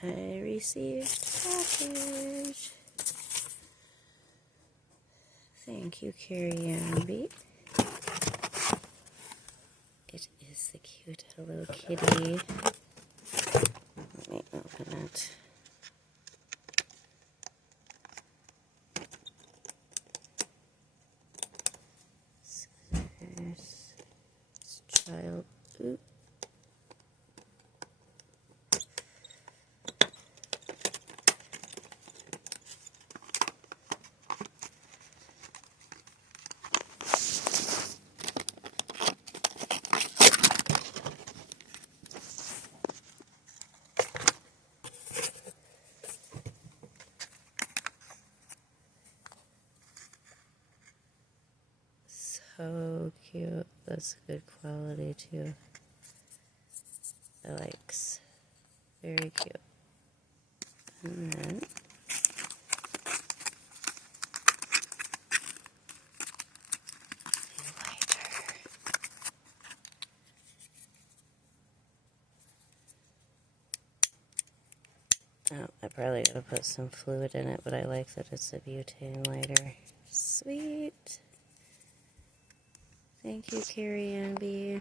I received package. Thank you, Carrie Ann B. It is the cute Hello Kitty. Let me open it. Scissors. It's child. Ooh. So cute. That's good quality too. I likes. Very cute. And then a lighter. Oh, I probably gotta put some fluid in it, but I like that it's a butane lighter. Sweet. Thank you, Carrie Ann B.